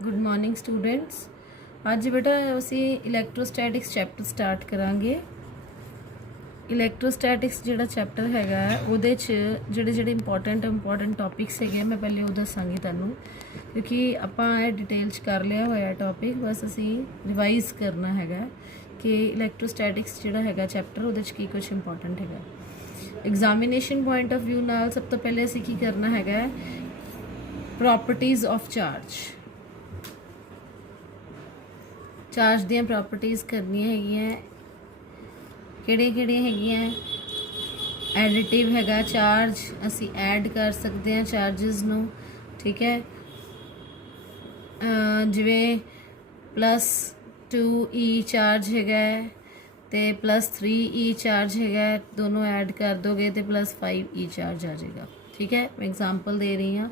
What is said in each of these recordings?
Good morning students. ਅੱਜ ਬੇਟਾ ਅਸੀਂ ਇਲੈਕਟ੍ਰੋਸਟੈਟਿਕਸ ਚੈਪਟਰ ਸਟਾਰਟ ਕਰਾਂਗੇ। ਇਲੈਕਟ੍ਰੋਸਟੈਟਿਕਸ ਜਿਹੜਾ ਚੈਪਟਰ ਹੈਗਾ ਉਹਦੇ 'ਚ ਜਿਹੜੇ ਇੰਪੋਰਟੈਂਟ ਟੌਪਿਕਸ ਹੈਗੇ ਮੈਂ ਪਹਿਲੇ ਉਹ ਦੱਸਾਂਗੀ ਤੁਹਾਨੂੰ, ਕਿਉਂਕਿ ਆਪਾਂ ਇਹ ਡਿਟੇਲ 'ਚ ਕਰ ਲਿਆ ਹੋਇਆ ਟੌਪਿਕ, ਬਸ ਅਸੀਂ ਰਿਵਾਈਜ਼ ਕਰਨਾ ਹੈਗਾ ਕਿ ਇਲੈਕਟ੍ਰੋਸਟੈਟਿਕਸ ਜਿਹੜਾ ਹੈਗਾ ਚੈਪਟਰ ਉਹਦੇ 'ਚ ਕੀ ਕੁਝ ਇੰਪੋਰਟੈਂਟ ਹੈਗਾ। ਐਗਜ਼ਾਮੀਨੇਸ਼ਨ ਪੁਆਇੰਟ ਆਫ ਵਿਊ ਨਾਲ ਸਭ ਤੋਂ ਪਹਿਲੇ ਅਸੀਂ ਕੀ ਕਰਨਾ ਹੈਗਾ, ਪ੍ਰੋਪਰਟੀਜ਼ ਆਫ ਚਾਰਜ ਦੀਆਂ ਪ੍ਰੋਪਰਟੀਜ਼ ਕਰਨੀਆਂ ਹੈਗੀਆਂ। ਕਿਹੜੀਆਂ ਹੈਗੀਆਂ? ਐਡੀਟਿਵ ਹੈਗਾ ਚਾਰਜ, ਅਸੀਂ ਐਡ ਕਰ ਸਕਦੇ ਹਾਂ ਚਾਰजेस ਨੂੰ, ਠੀਕ ਹੈ। ਜਿਵੇਂ +2e ਚਾਰਜ ਹੈਗਾ ਤੇ +3e ਚਾਰਜ ਹੈਗਾ, ਦੋਨੋਂ ਐਡ ਕਰ ਦੋਗੇ ਤੇ +5e ਚਾਰਜ ਆ ਜਾਏਗਾ, ਠੀਕ ਹੈ। ਮੈਂ ਐਗਜ਼ਾਮਪਲ ਦੇ ਰਹੀ ਹਾਂ,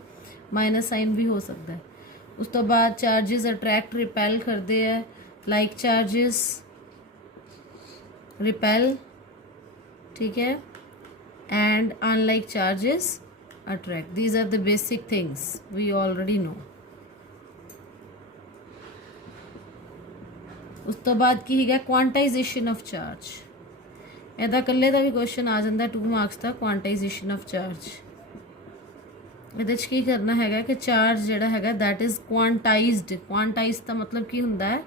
ਮਾਈਨਸ ਸਾਈਨ ਵੀ ਹੋ ਸਕਦਾ ਹੈ। ਉਸ ਤੋਂ ਬਾਅਦ ਚਾਰजेस ਅਟਰੈਕਟ ਰਿਪੈਲ ਕਰਦੇ ਹੈ, like charges repel, ठीक है, and unlike charges attract. These are the basic things we already know. ਉਸ ਤੋਂ ਬਾਅਦ ਕੀ ਹੈਗਾ, ਕੁਆਂਟਾਈਜੇਸ਼ਨ ਆਫ ਚਾਰਜ। ਇਹਦਾ ਇਕੱਲੇ ਦਾ ਵੀ ਕੁਐਸਚਨ ਆ ਜਾਂਦਾ 2 ਮਾਰਕਸ ਦਾ, ਕੁਆਂਟਾਈਜੇਸ਼ਨ ਆਫ ਚਾਰਜ। ਇਹਦੇ 'ਚ ਕੀ ਕਰਨਾ ਹੈਗਾ ਕਿ ਚਾਰਜ ਜਿਹੜਾ ਹੈਗਾ ਦੈਟ ਇਜ਼ ਕੁਆਂਟਾਈਜ਼ਡ। ਕੁਆਂਟਾਈਜ਼ ਦਾ ਮਤਲਬ ਕੀ ਹੁੰਦਾ ਹੈ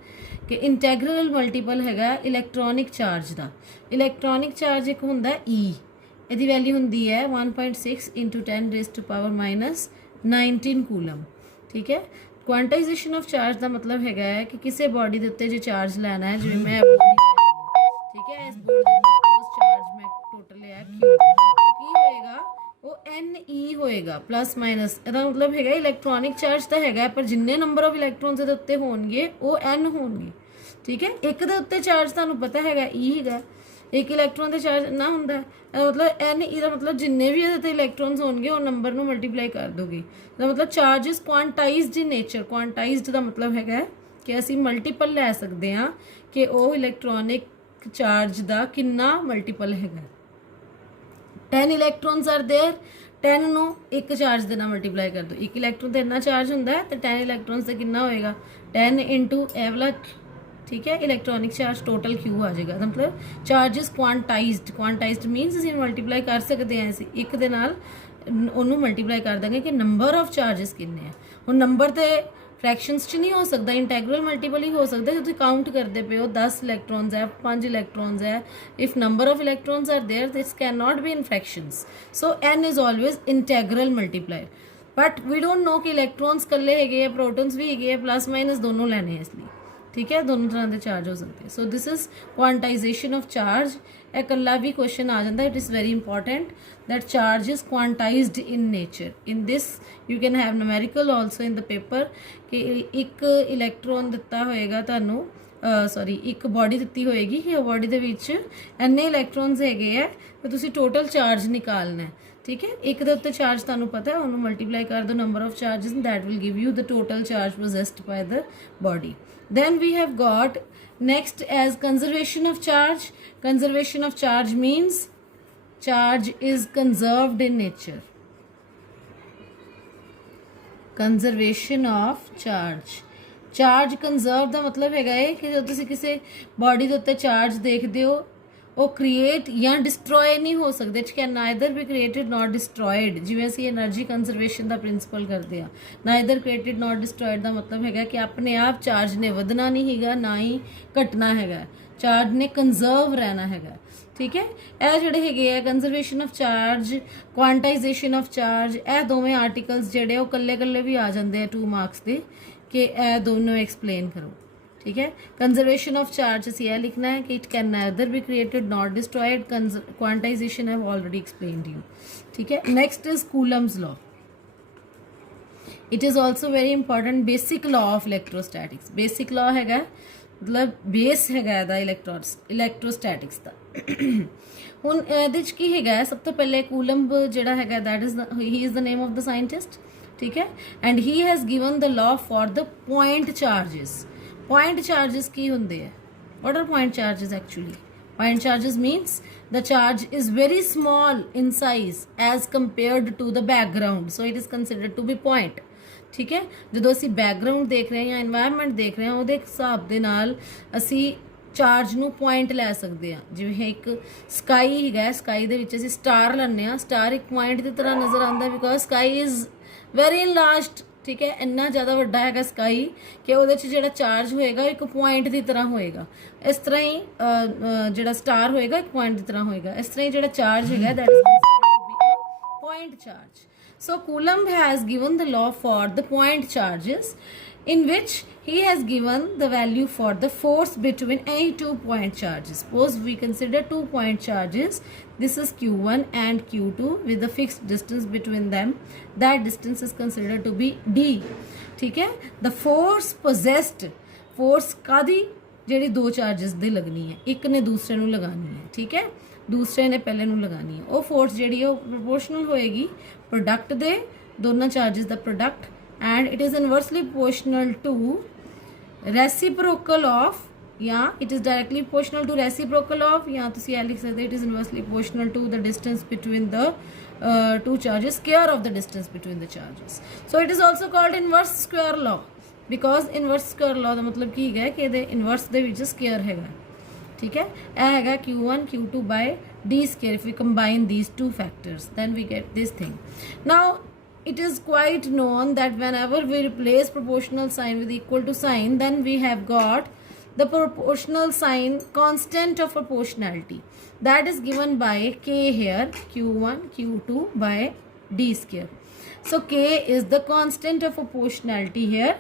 ਕਿ ਇੰਟੈਗਰਲ ਮਲਟੀਪਲ ਹੈਗਾ ਇਲੈਕਟ੍ਰੋਨਿਕ ਚਾਰਜ ਦਾ। ਇਲੈਕਟ੍ਰੋਨਿਕ ਚਾਰਜ ਇੱਕ ਹੁੰਦਾ E, ਇਹਦੀ ਵੈਲਿਊ ਹੁੰਦੀ ਹੈ 1.6 × 10⁻⁻19 ਕੂਲਮ, ਠੀਕ ਹੈ। ਕੁਆਂਟਾਈਜੇਸ਼ਨ ਆਫ ਚਾਰਜ ਦਾ ਮਤਲਬ ਹੈਗਾ ਹੈ ਕਿ ਕਿਸੇ ਬੋਡੀ ਦੇ ਉੱਤੇ ਜੇ ਚਾਰਜ ਲੈਣਾ ਹੈ, ਜਿਵੇਂ ਮੈਂ ਠੀਕ ਹੈ, ਇਸ ਬੋਡੀ ਦੇ ਉੱਤੇ ਚਾਰਜ ਮੈਂ ਟੋਟਲ ਲਿਆ Q, ਕੀ ਹੋਏਗਾ ਉਹ Ne ਹੋਏਗਾ ਪਲੱਸ ਮਾਈਨਸ। ਇਹਦਾ ਮਤਲਬ ਹੈਗਾ ਇਲੈਕਟ੍ਰੋਨਿਕ ਚਾਰਜ ਤਾਂ ਹੈਗਾ, ਪਰ ਜਿੰਨੇ ਨੰਬਰ ਆਫ ਇਲੈਕਟ੍ਰੋਨਸ ਦੇ ਉੱਤੇ ਹੋਣਗੇ ਉਹ N ਹੋਣਗੇ, ਠੀਕ ਹੈ। ਇੱਕ ਦੇ ਉੱਤੇ ਚਾਰਜ ਤੁਹਾਨੂੰ ਪਤਾ ਹੈਗਾ E ਹੈਗਾ, ਇੱਕ ਇਲੈਕਟ੍ਰੋਨ ਦੇ ਚਾਰਜ ਨਾ ਹੁੰਦਾ, ਮਤਲਬ Ne ਦਾ ਮਤਲਬ ਜਿੰਨੇ ਵੀ ਇਹਦੇ ਤੇ ਇਲੈਕਟ੍ਰੋਨਸ ਹੋਣਗੇ ਉਹ ਨੰਬਰ ਨੂੰ ਮਲਟੀਪਲਾਈ ਕਰ ਦੋਗੇ। ਇਹਦਾ ਮਤਲਬ ਚਾਰਜ ਇਜ਼ ਕੁਆਂਟਾਈਜ਼ਡ ਇਨ ਨੇਚਰ। ਕੁਆਂਟਾਈਜ਼ਡ ਦਾ ਮਤਲਬ ਹੈਗਾ ਕਿ ਅਸੀਂ ਮਲਟੀਪਲ ਲੈ ਸਕਦੇ ਹਾਂ ਕਿ ਉਹ ਇਲੈਕਟ੍ਰੋਨਿਕ ਚਾਰਜ ਦਾ ਕਿੰਨਾ ਮਲਟੀਪਲ ਹੈਗਾ। 10 ਇਲੈਕਟ੍ਰੋਨਸ ਆਰ देयर, 10 ਨੂੰ ਇੱਕ ਚਾਰਜ ਦੇ ਨਾਲ ਮਲਟੀਪਲਾਈ ਕਰ ਦਿਓ। ਇੱਕ ਇਲੈਕਟ੍ਰੋਨ ਤੇ ਇੰਨਾ ਚਾਰਜ ਹੁੰਦਾ ਹੈ ਤੇ 10 ਇਲੈਕਟ੍ਰੋਨਸ ਤੇ ਕਿੰਨਾ ਹੋਏਗਾ 10 × ਇਹ ਵਾਲਾ, ਠੀਕ ਹੈ। ਇਲੈਕਟ੍ਰੋਨਿਕ ਚਾਰਜ ਟੋਟਲ Q ਆ ਜਾਏਗਾ। ਮਤਲਬ ਚਾਰਜ ਇਜ਼ ਕੁਆਂਟਾਈਜ਼ਡ। ਕੁਆਂਟਾਈਜ਼ਡ ਮੀਨਸ ਅਸੀਂ ਮਲਟੀਪਲਾਈ ਕਰ ਸਕਦੇ ਹਾਂ, ਅਸੀਂ ਇੱਕ ਦੇ ਨਾਲ ਉਹਨੂੰ ਮਲਟੀਪਲਾਈ ਕਰ ਦਾਂਗੇ ਕਿ ਨੰਬਰ ਆਫ ਚਾਰजेस ਕਿੰਨੇ ਆ। ਹੁਣ ਨੰਬਰ ਤੇ ਫ੍ਰੈਕਸ਼ਨਸ 'ਚ ਨਹੀਂ ਹੋ ਸਕਦਾ, ਇੰਟੈਗਰਲ ਮਲਟੀਪਲ ਹੀ ਹੋ ਸਕਦਾ। ਜੇ ਤੁਸੀਂ ਕਾਊਂਟ ਕਰਦੇ ਪਏ ਹੋ 10 ਇਲੈਕਟ੍ਰੋਨਸ ਹੈ, 5 ਇਲੈਕਟ੍ਰੋਨਸ ਹੈ, if number of electrons are there this can not be in fractions, so n is always integral multiplier. But we don't know ਕਿ ਇਲੈਕਟ੍ਰੋਨਸ ਇਕੱਲੇ ਹੈਗੇ ਆ, ਪ੍ਰੋਟੋਨਸ ਵੀ ਹੈਗੇ ਆ, ਪਲੱਸ ਮਾਈਨਸ ਦੋਨੋਂ ਲੈਣੇ ਇਸ ਲਈ, ਠੀਕ ਹੈ। ਦੋਨੋਂ ਤਰ੍ਹਾਂ ਦੇ ਚਾਰਜ ਹੋ ਸਕਦੇ। ਸੋ ਦਿਸ ਇਜ਼ ਕੁਆਂਟਾਈਜੇਸ਼ਨ ਆਫ ਚਾਰਜ। ਇਹ ਇਕੱਲਾ ਵੀ ਕੁਐਸਚਨ ਆ ਜਾਂਦਾ, it is very important that charge is quantized in nature. In this you can have numerical also in the paper ਕਿ ਇੱਕ ਇਲੈਕਟ੍ਰੋਨ ਦਿੱਤਾ ਹੋਏਗਾ ਤੁਹਾਨੂੰ, ਇੱਕ ਬੋਡੀ ਦਿੱਤੀ ਹੋਏਗੀ ਕਿ ਉਹ ਬੋਡੀ ਦੇ ਵਿੱਚ ਇੰਨੇ ਇਲੈਕਟ੍ਰੋਨਸ ਹੈਗੇ ਆ ਤੇ ਤੁਸੀਂ ਟੋਟਲ ਚਾਰਜ ਨਿਕਾਲਣਾ ਹੈ, ਠੀਕ ਹੈ। ਇੱਕ ਦੇ ਉੱਤੇ ਚਾਰਜ ਤੁਹਾਨੂੰ ਪਤਾ ਹੈ, ਉਹਨੂੰ ਮਲਟੀਪਲਾਈ ਕਰ ਦਿਓ number of charges and that will give you the total charge possessed by the body. Then we have got next as conservation of charge. Conservation of charge means charge is conserved in nature. Conservation of charge. Charge conserve ਦਾ ਮਤਲਬ ਹੈਗਾ ਹੈ ਕਿ ਜਦੋਂ ਤੁਸੀਂ ਕਿਸੇ body ਦੇ ਉੱਤੇ ਚਾਰਜ ਦੇਖਦੇ ਹੋ ਉਹ ਕ੍ਰੀਏਟ ਜਾਂ ਡਿਸਟਰੋਏ ਨਹੀਂ ਹੋ ਸਕਦੇ। It can neither be created not destroyed. ਜਿਵੇਂ ਅਸੀਂ એનર્ਜੀ ਕੰਜ਼ਰਵੇਸ਼ਨ ਦਾ ਪ੍ਰਿੰਸੀਪਲ ਕਰਦੇ ਹਾਂ, ਨਾਈਦਰ ਕ੍ਰੀਏਟਡ ਨਾਟ ਡਿਸਟਰੋਇਡ ਦਾ ਮਤਲਬ ਹੈਗਾ ਕਿ ਆਪਣੇ ਆਪ ਚਾਰਜ ਨੇ ਵਧਣਾ ਨਹੀਂ ਹੈਗਾ, ਨਾ ਹੀ ਘਟਣਾ ਹੈਗਾ, ਚਾਰਜ ਨੇ ਕੰਜ਼ਰਵ ਰਹਿਣਾ ਹੈਗਾ, ਠੀਕ ਹੈ। ਇਹ ਜਿਹੜੇ ਹੈਗੇ ਆ conservation of charge, quantization of charge, ਇਹ ਦੋਵੇਂ ਆਰਟੀਕਲਸ ਜਿਹੜੇ ਉਹ ਕੱਲੇ ਵੀ ਆ ਜਾਂਦੇ ਆ 2 ਮਾਰਕਸ ਦੇ ਕਿ ਇਹ ਦੋਨੋਂ ਐਕਸਪਲੇਨ ਕਰੋ, ਠੀਕ ਹੈ। ਕੰਜ਼ਰਵੇਸ਼ਨ ਆਫ ਚਾਰਜ ਅਸੀਂ ਇਹ ਲਿਖਣਾ ਹੈ ਕਿ it can neither be created not destroyed. Quantization I have already explained you, ਠੀਕ ਹੈ। Next is Coulomb's law. It is also very important basic law of electrostatics. Basic law ਹੈਗਾ ਮਤਲਬ base ਹੈਗਾ ਇਹਦਾ ਇਲੈਕਟ੍ਰੋਸਟੈਟਿਕਸ ਦਾ। ਹੁਣ ਇਹਦੇ 'ਚ ਕੀ ਹੈਗਾ, ਸਭ ਤੋਂ ਪਹਿਲੇ ਕੂਲੰਬ ਜਿਹੜਾ ਹੈਗਾ that is he is the name of the scientist, ਠੀਕ ਹੈ। And he has given the law for the point charges. Point charges ਕੀ ਹੁੰਦੇ ਆ? What are point charges actually? Point charges means the charge is very small in size as compared to the background, so it is considered to be point. ठीक है। ਜਦੋਂ ਅਸੀਂ background ਦੇਖ ਰਹੇ ਹਾਂ ਜਾਂ এনवायरमेंट ਦੇਖ ਰਹੇ ਹਾਂ ਉਹਦੇ ਹਿਸਾਬ ਦੇ ਨਾਲ ਅਸੀਂ ਚਾਰਜ ਨੂੰ ਪੁਆਇੰਟ ਲੈ ਸਕਦੇ ਆ। ਜਿਵੇਂ ਇੱਕ ਸਕਾਈ ਹੈਗਾ, ਸਕਾਈ ਦੇ ਵਿੱਚ ਅਸੀਂ ਸਟਾਰ ਲੈਂਦੇ ਆ, ਸਟਾਰ ਇੱਕ ਪੁਆਇੰਟ ਦੀ ਤਰ੍ਹਾਂ ਨਜ਼ਰ ਆਉਂਦਾ because sky is very large, ठीक है। इन्ना ज़्यादा वड्डा है स्काई कि वो जो चार्ज होएगा एक पॉइंट की तरह होएगा। इस तरह ही जो स्टार होएगा एक पॉइंट की तरह होएगा। इस तरह ही जो चार्ज है that is considered to be a point charge. So Coulomb has given the law for the point charges in which he has given the value for the force between any 2 point charges. Suppose we consider 2 point charges. This is Q1 and Q2 with a fixed distance between them. That distance is considered to be D. ठीक है। The force possessed, force कादी ਜਿਹੜੀ ਦੋ charges ਦੀ ਲੱਗਣੀ ਹੈ, ਇੱਕ ਨੇ ਦੂਸਰੇ ਨੂੰ ਲਗਾਣੀ ਹੈ, ਠੀਕ ਹੈ, ਦੂਸਰੇ ਨੇ ਪਹਿਲੇ ਨੂੰ ਲਗਾਣੀ ਹੈ। ਉਹ ਫੋਰਸ ਜਿਹੜੀ ਹੈ ਉਹ ਪ੍ਰੋਪੋਰਸ਼ਨਲ ਹੋਏਗੀ प्रोडक्ट दे दोनों charges the product and it is inversely proportional to reciprocal of, या it is directly proportional to reciprocal of, या तुसी ये लिख सकते it is inversely proportional to the distance between the two charges, square of the distance between the charges. So it is also called inverse square law because inverse square law ਦਾ ਮਤਲਬ ਕੀ ਹੈ ਕਿ ਇਹਦੇ inverse ਦੇ ਵਿੱਚ square ਹੈਗਾ, ठीक है। यह हैगा Q1 Q2 by D square. If we combine these two factors then we get this thing. Now it is quite known that whenever we replace proportional sign with equal to sign, then we have got the proportional sign constant of proportionality that is given by K here, Q1 Q2 by D square. So K is the constant of proportionality here.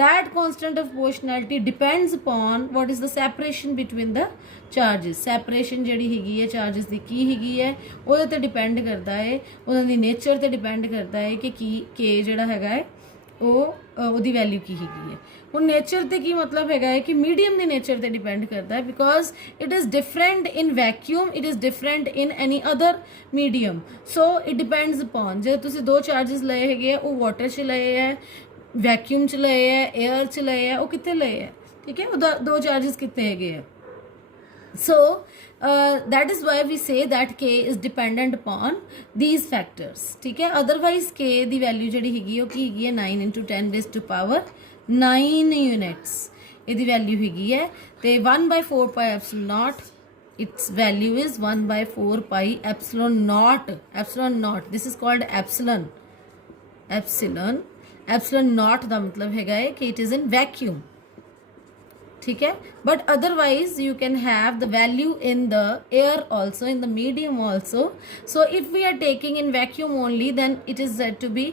That constant of proportionality depends upon what is the separation between the charges. Separation ਜਿਹੜੀ ਹੈਗੀ ਹੈ charges ਦੀ ਕੀ ਹੈਗੀ ਹੈ ਉਹਦੇ ਤੇ depend ਕਰਦਾ ਹੈ, ਉਹਨਾਂ ਦੀ ਨੇਚਰ ਤੇ ਡਿਪੈਂਡ ਕਰਦਾ ਹੈ ਕਿ ਕੀ K ਜਿਹੜਾ ਹੈਗਾ ਹੈ ਉਹ ਉਹਦੀ ਵੈਲਿਊ ਕੀ ਹੈਗੀ ਹੈ। ਹੁਣ ਨੇਚਰ ਤੇ ਕੀ ਮਤਲਬ ਹੈਗਾ ਹੈ ਕਿ ਮੀਡੀਅਮ ਦੀ ਨੇਚਰ ਤੇ ਡਿਪੈਂਡ ਕਰਦਾ ਹੈ because it is different in vacuum, it is different in any other medium. So it depends upon, ਜੇ ਤੁਸੀਂ ਦੋ ਚਾਰजेस ਲਏ ਹੈਗੇ ਆ ਉਹ ਵਾਟਰ 'ਚ ਲਏ ਹੈ, ਵੈਕਿਊਮ 'ਚ ਲਏ ਹੈ, 에ਅਰ 'ਚ ਲਏ ਹੈ, ਉਹ ਕਿੱਥੇ ਲਏ ਹੈ, ਠੀਕ ਹੈ, ਉਹਦਾ ਦੋ ਚਾਰजेस ਕਿੱਥੇ ਹੈਗੇ ਆ। So that is why we say that K is dependent upon these factors, ठीक है। otherwise K ਦੀ ਵੈਲਿਊ ਜਿਹੜੀ ਹੈਗੀ ਉਹ ਕੀ ਹੈਗੀ ਹੈ 9 into 10 raised to power 9 units ਇਹਦੀ ਵੈਲਿਊ ਹੈਗੀ ਹੈ। ਤੇ 1/4 pi epsilon naught, its value is 1/4 pi epsilon naught, epsilon naught, this is called epsilon, epsilon, epsilon naught ਦਾ ਮਤਲਬ ਹੈਗਾ ਹੈ ਕਿ it is in vacuum, ठीक है। but otherwise you can have the value in the air also, in the medium also. So if we are taking in vacuum only then it is said to be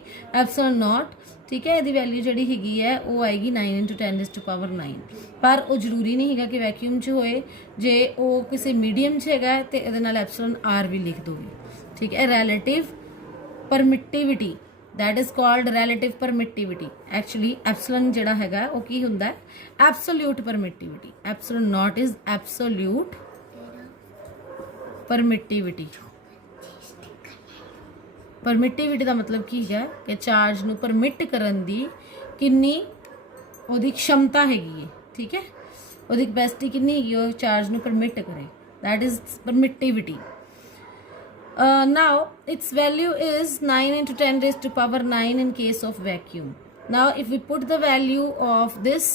epsilon naught, ठीक है। ਇਹਦੀ value ਜਿਹੜੀ ਹੈਗੀ ਹੈ ਉਹ ਆਏਗੀ 9 into 10 raised to power 9, ਪਰ ਉਹ ਜ਼ਰੂਰੀ ਨਹੀਂ ਹੈਗਾ ਕਿ ਵੈਕਿਊਮ 'ਚ ਹੋਏ, ਜੇ ਉਹ ਕਿਸੇ ਮੀਡੀਅਮ 'ਚ ਹੈਗਾ ਤੇ ਇਹਦੇ ਨਾਲ ਐਪਸਿਲਨ ਆਰ ਵੀ ਲਿਖ ਦੋਗੇ, ਠੀਕ ਹੈ। Relative permittivity, that is called relative permittivity. Actually epsilon ਜਿਹੜਾ ਹੈਗਾ ਉਹ ਕੀ ਹੁੰਦਾ ਹੈ absolute permittivity. epsilon naught is absolute permittivity. permittivity ਦਾ ਮਤਲਬ ਕੀ ਹੈ ਕਿ ਚਾਰਜ ਨੂੰ ਪਰਮਿਟ ਕਰਨ ਦੀ ਕਿੰਨੀ ਉਹਦੀ क्षमता ਹੈਗੀ ਹੈ, ਠੀਕ ਹੈ, ਉਹਦੀ ਕਪੈਸਿਟੀ ਕਿੰਨੀ ਹੈਗੀ ਉਹ ਚਾਰਜ ਨੂੰ ਪਰਮਿਟ ਕਰੇ, that is permittivity. Now its value is 9 into 10 raised to power 9 in case of vacuum. Now if we put the value of this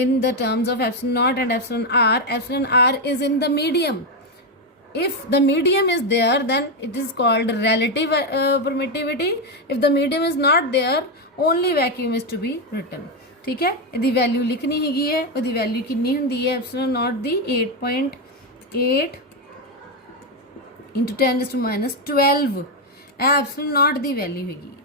in the terms of epsilon naught and epsilon r is in the medium. If the medium is there then it is called relative permittivity. If the medium is not there only vacuum is to be written, ठीक है। ਇਹਦੀ value ਲਿਖਣੀ ਹੈਗੀ ਹੈ, ਉਹਦੀ value ਕਿੰਨੀ ਹੁੰਦੀ ਹੈ epsilon naught the 8.8 into 10 raised to minus 12, ਇਹ ਐਪਸਿਲਨ ਨਾਟ ਦੀ ਵੈਲਿਊ ਹੈਗੀ ਹੈ।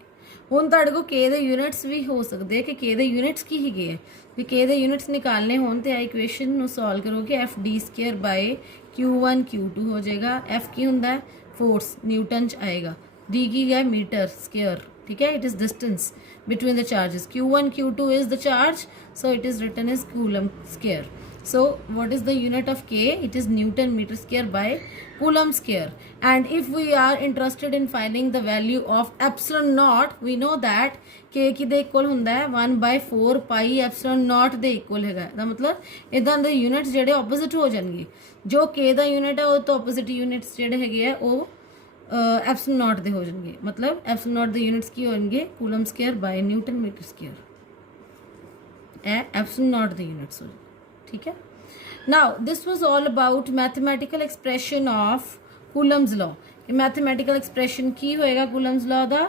ਹੁਣ ਤੁਹਾਡੇ ਕੋਲ ਕੇ ਦੇ ਯੂਨਿਟਸ ਵੀ ਹੋ ਸਕਦੇ ਕਿ ਕੇ ਦੇ ਯੂਨਿਟਸ ਕੀ ਹੈਗੇ ਹੈ, ਵੀ ਕੇ ਦੇ ਯੂਨਿਟਸ ਨਿਕਾਲਨੇ ਹੋਣ ਤੇ ਆ ਇਕੁਏਸ਼ਨ ਨੂੰ ਸੋਲਵ ਕਰੋਗੇ F D square bye Q1 Q2 ਹੋ ਜਾਏਗਾ। ਐਫ ਕੀ ਹੁੰਦਾ ਹੈ ਫੋਰਸ, ਨਿਊਟਨ 'ਚ ਆਏਗਾ, ਡੀ ਕੀ ਹੈ ਮੀਟਰ ਸਕੁਅਰ, ठीक है। it is distance between the charges. Q1 Q2 is the charge, so it is written as Coulomb square. So what is the unit of K? It is Newton meter square by Coulomb square. And if we are interested in finding the value of epsilon naught, we know that K ਕਿਹਦੇ equal ਹੁੰਦਾ ਹੈ 1/4 pi epsilon naught ਦੇ equal ਹੈਗਾ। ਦਾ ਮਤਲਬ ਇਦਾਂ ਦੇ units ਜਿਹੜੇ opposite ਹੋ ਜਾਣਗੇ, ਜੋ K ਦਾ ਯੂਨਿਟ ਹੈ ਉਹ ਤੋਂ ਆਪੋਜ਼ਿਟ ਯੂਨਿਟਸ ਜਿਹੜੇ ਹੈਗੇ ਆ ਉਹ एप्सिलॉन नॉट दे हो जाएंगे, मतलब एप्सिलॉन नॉट दे यूनिट्स की होंगे coulomb square by newton metre square, epsilon nought दे यूनिट्स हो जाएंगे, ठीक है। Now this was all about mathematical expression of Coulomb's law. Mathematical expression की होएगा कूलम्स लॉ दा,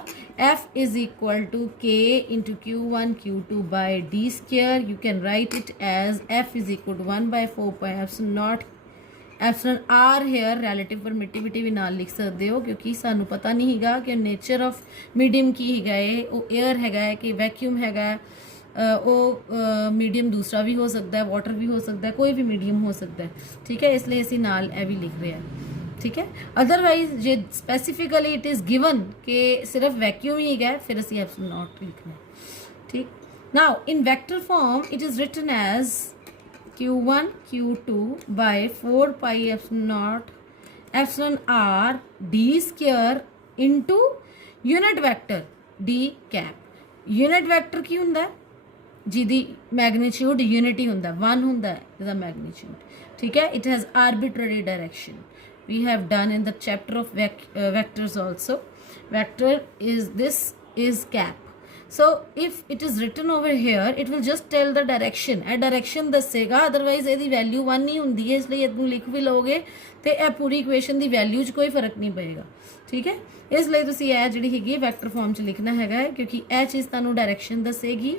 F is equal to K into Q1 Q2 by D square. You can write it as F is equal to 1/4 pi epsilon nought epsilon R here relative permittivity भी नाल लिख सकते हो, क्योंकि सानू पता नहीं हैगा कि नेचर ऑफ मीडियम की हैगा है, वो एयर हैगा है कि वैक्यूम हैगा है, वो मीडियम दूसरा भी हो सकता है, वाटर भी हो सकता है, कोई भी मीडियम हो सकता है, ठीक है। इसलिए असी नाल ए भी लिख रहे हैं, ठीक है। अदरवाइज जे स्पैसीफिकली इट इज़ गिवन कि सिर्फ वैक्यूम ही है, फिर असी एप्सिलॉन नॉट लिखना है, ठीक। Now in vector form it is written as Q1 Q2 by 4 pi epsilon naught epsilon r d square into unit vector d cap। unit vector की ਹੁੰਦਾ है जिदी मैग्नीट्यूड यूनिट ही ਹੁੰਦਾ 1 ਹੁੰਦਾ है ਇਹਦਾ मैग्नीट्यूड, ठीक है। it has arbitrary direction, we have done in the chapter of vectors also। vector is this is cap, so if it is written over here it will just tell the direction, a direction ਦੱਸੇਗਾ, otherwise ਇਹਦੀ value 1 ਨਹੀਂ ਹੁੰਦੀ ਹੈ, इसलिए ਇਹਨੂੰ ਲਿਖ ਵੀ ਲਓਗੇ ਤੇ ਇਹ ਪੂਰੀ ਇਕੁਏਸ਼ਨ ਦੀ ਵੈਲਿਊ 'ਚ ਕੋਈ ਫਰਕ ਨਹੀਂ ਪਏਗਾ, ਠੀਕ ਹੈ। ਇਸ ਲਈ ਤੁਸੀਂ ਇਹ ਜਿਹੜੀ ਹੈਗੀ ਵੈਕਟਰ ਫਾਰਮ 'ਚ ਲਿਖਣਾ ਹੈਗਾ, ਕਿਉਂਕਿ ਇਹ ਚੀਜ਼ ਤੁਹਾਨੂੰ ਡਾਇਰੈਕਸ਼ਨ ਦੱਸੇਗੀ,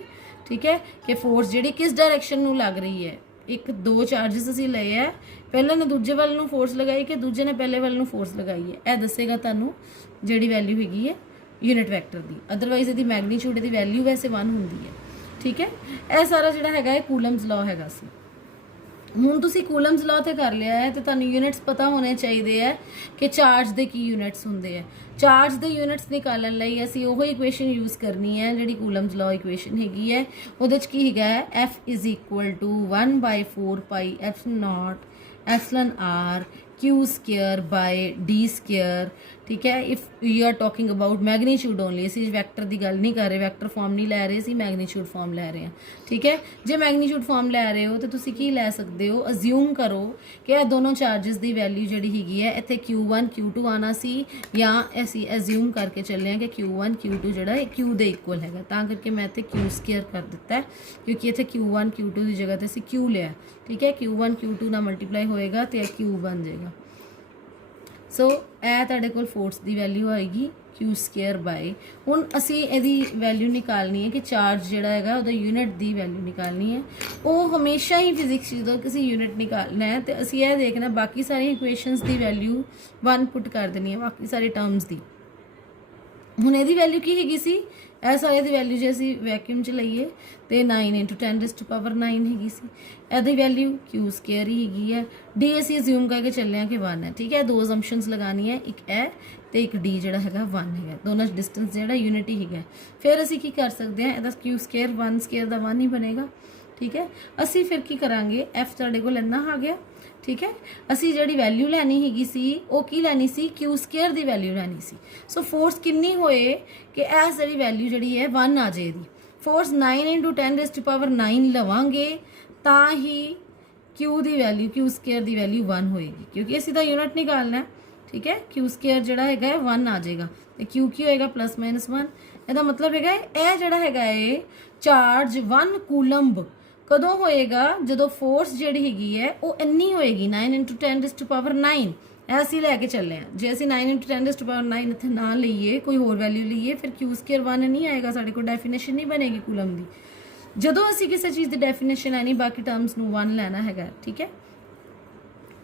ਠੀਕ ਹੈ, ਕਿ ਫੋਰਸ ਜਿਹੜੀ ਕਿਸ ਡਾਇਰੈਕਸ਼ਨ ਨੂੰ ਲੱਗ ਰਹੀ ਹੈ। ਇੱਕ ਦੋ ਚਾਰजेस ਅਸੀਂ ਲਏ ਹੈ, ਪਹਿਲੇ ਨੇ ਦੂਜੇ ਵੱਲ ਨੂੰ ਫੋਰਸ ਲਗਾਈ ਕਿ ਦੂਜੇ ਨੇ ਪਹਿਲੇ ਵੱਲ ਨੂੰ ਫੋਰਸ ਲਗਾਈ ਹੈ, ਇਹ ਦੱਸੇਗਾ ਤੁਹਾਨੂੰ ਜਿਹੜੀ ਵੈਲਿਊ ਹੈਗੀ ਹੈ यूनिट वैक्टर की। अदरवाइज यदि मैग्नीट्यूड की वैल्यू वैसे 1 होंगी है, ठीक है। यह सारा जोड़ा है कूलम्स लॉ है। हुण तुसीं कूलम्स लॉ तो कर लिया है, तो तुहानूं यूनिट्स पता होने चाहिए है कि चार्ज के की यूनिट्स होंगे है। चार्ज के यूनिट्स निकालण लई असीं ओही इक्वेशन यूज़ करनी है जिहड़ी कूलम्स लॉ इक्वेशन हैगी है। उहदे च की हैगा है F is equal to 1/4 pi epsilon nought epsilon R Q square by D square, ठीक है। If you are talking about magnitude only, असीं वैक्टर की गल नहीं कर रहे, वैक्टर फॉर्म नहीं लै रहे, असीं मैग्नीट्यूड फॉर्म लै रहे हैं, ठीक है। जे मैग्नीट्यूड फॉर्म लै रहे हो तो तुसीं की लै सकते हो, अज्यूम करो कि यह दोनों चार्जिस की वैल्यू जिहड़ी हैगी है इत्थे Q1 Q2 आना सी, या असीं अज्यूम करके चले हैं कि Q1 Q2 जिहड़ा Q दे इक्वल हैगा, तां करके मैं इत्थे Q स्क्वायर कर दिता है, क्योंकि इत्थे Q1 Q2 की जगह ते असीं Q लिया, ठीक है। Q1 Q2 नाल मल्टीप्लाई होएगा तो Q बन जाएगा। सो ਇਹ ਤੁਹਾਡੇ ਕੋਲ फोर्स की वैल्यू आएगी Q स्क्वायर बाय, हुण असी इहदी वैल्यू निकालनी है कि चार्ज जिहड़ा हैगा उहदा यूनिट की वैल्यू निकालनी है। वो हमेशा ही फिजिक्स जो किसी यूनिट निकालना है तो असी यह देखना बाकी सारी इक्वेशनस की वैल्यू 1 पुट कर देनी है, बाकी सारी टर्म्स की। हुण इहदी वैल्यू की हैगी सी, ਇਹ ਸਾਰੇ ਦੀ ਵੈਲਿਊ ਜੇ ਅਸੀਂ ਵੈਕਿਊਮ 'ਚ ਲਈਏ ਤੇ 9 × 10⁻9 ਹੈਗੀ ਸੀ, ਇਹਦੀ ਵੈਲਿਊ Q ਸਕੁਅਰ ਹੀ ਹੈਗੀ ਹੈ। ਡੀ ਅਸੀਂ ਅਸਿਊਮ ਕਰਕੇ ਚੱਲੇ ਹਾਂ ਕਿ 1 ਹੈ, ਠੀਕ ਹੈ। ਦੋ ਅਸੰਪਸ਼ਨਸ ਲਗਾਉਣੀ ਹੈ, ਇੱਕ ਇਹ ਤੇ ਇੱਕ ਡੀ ਜਿਹੜਾ ਹੈਗਾ 1 ਹੈਗਾ, ਦੋਨਾਂ 'ਚ ਡਿਸਟੈਂਸ ਜਿਹੜਾ यूनिट ही ਹੈਗਾ। ਫਿਰ ਅਸੀਂ ਕੀ ਕਰ ਸਕਦੇ ਹਾਂ, ਇਹਦਾ Q ਸਕੁਅਰ 1 ਸਕੁਅਰ ਦਾ 1 ਹੀ ਬਣੇਗਾ, ठीक है। ਅਸੀਂ ਫਿਰ ਕੀ ਕਰਾਂਗੇ, F ਸਾਡੇ ਕੋਲ ਇੰਨਾ ਆ ਗਿਆ, ठीक है। असी जी वैल्यू लैनी हैगी सी वो की लैनी सी Q स्क्वायर की वैल्यू लैनी सी। सो फोर्स कितनी होए कि इस जी वैल्यू जी है 1 आ जाए दी। फोर्स 9 × 10⁻9 लवांगे तो ही Q की वैल्यू Q स्क्वायर की वैल्यू 1 होएगी, क्योंकि असी तो यूनिट निकालना है, ठीक है। Q स्क्वायर जोड़ा है 1 आ जाएगा तो Q की होएगा +-1। इसका मतलब है यह जोड़ा है चार्ज 1 कूलम्ब कदों होएगा, जो फोर्स जिहड़ी हैगी है वो इन्नी होएगी 9 × 10⁻9। ऐसी लैके चले हैं, जे असी 9 × 10⁻9 इत्थे ना लईए, कोई होर वैल्यू लईए, फिर Q स्क्वायर 1 नहीं आएगा, साढ़े को डेफिनेशन नहीं बनेगी कूलम की। जदों असी किसी चीज़ की डेफिनेशन लैनी, बाकी टर्म्स नूं 1 लैना हैगा, ठीक है।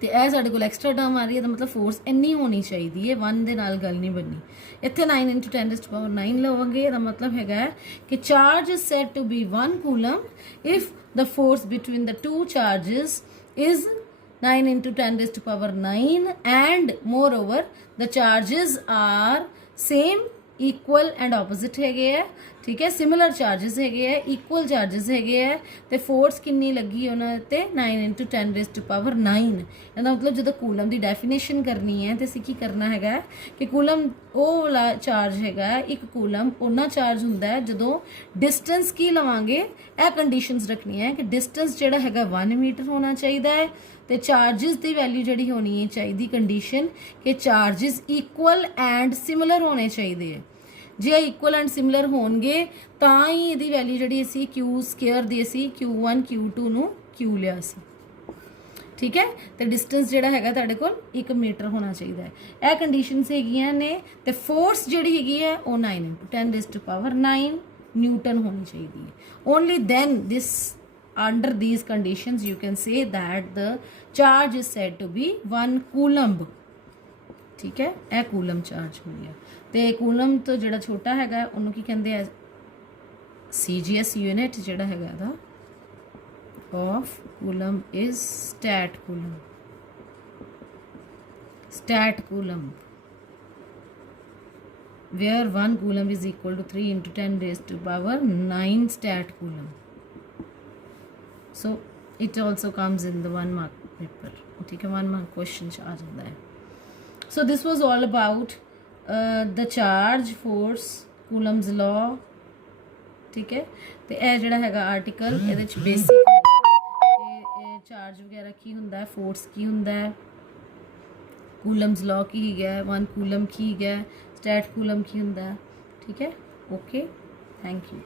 तो यह साढ़े को एक्सट्रा टर्म आ रही है, तो मतलब फोर्स इन्नी होनी चाहिए है, 1 दे नाल गल नहीं बननी। इत्थे 9 × 10⁻9 लवांगे, इसका मतलब है कि charge is said to be 1 coulomb if the force between the two charges is 9 × 10⁻9 and moreover the charges are same, equal and opposite है, ਠੀਕ ਹੈ। ਸਿਮਿਲਰ ਚਾਰजेस ਹੈਗੇ ਹੈ, ਇਕੁਅਲ ਚਾਰजेस ਹੈਗੇ ਹੈ, ਤੇ ਫੋਰਸ ਕਿੰਨੀ ਲੱਗੀ ਉਹਨਾਂ ਤੇ 9 × 10⁹ ਇਹਦਾ ਮਤਲਬ ਜਦੋਂ ਕੂਲਮ ਦੀ ਡੈਫੀਨੇਸ਼ਨ ਕਰਨੀ ਹੈ ਤੇ ਅਸੀਂ ਕੀ ਕਰਨਾ ਹੈਗਾ ਕਿ ਕੂਲਮ ਉਹ ਵਾਲਾ ਚਾਰਜ ਹੈਗਾ, ਇੱਕ ਕੂਲਮ ਉਹਨਾਂ ਚਾਰਜ ਹੁੰਦਾ ਹੈ ਜਦੋਂ ਡਿਸਟੈਂਸ ਕੀ ਲਵਾਂਗੇ, ਇਹ ਕੰਡੀਸ਼ਨਸ ਰੱਖਣੀਆਂ ਹੈ ਕਿ ਡਿਸਟੈਂਸ ਜਿਹੜਾ ਹੈਗਾ 1 ਮੀਟਰ ਹੋਣਾ ਚਾਹੀਦਾ ਹੈ, ਤੇ ਚਾਰजेस ਦੀ ਵੈਲਿਊ ਜਿਹੜੀ ਹੋਣੀ ਹੈ ਚਾਹੀਦੀ ਕੰਡੀਸ਼ਨ ਕਿ ਚਾਰजेस ਇਕੁਅਲ ਐਂਡ ਸਿਮਿਲਰ ਹੋਣੇ ਚਾਹੀਦੇ ਹੈ। ਜੇ ਇਕੁਅਲ ਐਂਡ ਸਿਮਿਲਰ ਹੋਣਗੇ ਤਾਂ ਹੀ ਇਹਦੀ ਵੈਲਿਊ ਜਿਹੜੀ ਅਸੀਂ Q² ਦੀ ਅਸੀਂ Q1 Q2 ਨੂੰ Q ਲਿਆ ਸੀ, ਠੀਕ ਹੈ। ਤੇ ਡਿਸਟੈਂਸ ਜਿਹੜਾ ਹੈਗਾ ਤੁਹਾਡੇ ਕੋਲ 1 ਮੀਟਰ ਹੋਣਾ ਚਾਹੀਦਾ ਹੈ। ਇਹ ਕੰਡੀਸ਼ਨਸ ਹੈਗੀਆਂ ਨੇ, ਤੇ ਫੋਰਸ ਜਿਹੜੀ ਹੈਗੀ ਹੈ ਉਹ 9 × 10⁹ ਨਿਊਟਨ ਹੋਣੀ ਚਾਹੀਦੀ ਹੈ। Only then this under these conditions you can say that the charge is said to be 1 coulomb, ਠੀਕ ਹੈ। ਇਹ ਕੂਲਮ ਚਾਰਜ ਹੋ ਗਿਆ, ਤੇ ਕੂਲਮ ਤੋਂ ਜਿਹੜਾ ਛੋਟਾ ਹੈਗਾ ਉਹਨੂੰ ਕੀ ਕਹਿੰਦੇ ਆ, CGS ਯੂਨਿਟ ਜਿਹੜਾ ਹੈਗਾ ਇਹਦਾ of coulomb is stat coulomb where 1 coulomb is equal to 3 × 10⁹ stat coulomb. So it also comes in the 1 mark paper, ठीक है, 1 mark question आ जाता है। So this was all about the charge, force, Coulomb's law, ठीक है। ਤੇ ਇਹ ਜਿਹੜਾ ਹੈਗਾ ਆਰਟੀਕਲ ਇਹਦੇ ਵਿੱਚ ਬੇਸਿਕ ਇਹ ਚਾਰਜ ਵਗੈਰਾ ਕੀ ਹੁੰਦਾ ਹੈ, ਫੋਰਸ ਕੀ ਹੁੰਦਾ ਹੈ, ਕੂਲਮਸ ਲਾਅ ਕੀ ਹੈਗਾ, 1 ਕੂਲਮ ਕੀ ਹੈਗਾ, ਸਟੈਟ ਕੂਲਮ ਕੀ ਹੁੰਦਾ ਹੈ, ਠੀਕ ਹੈ। Okay, thank you.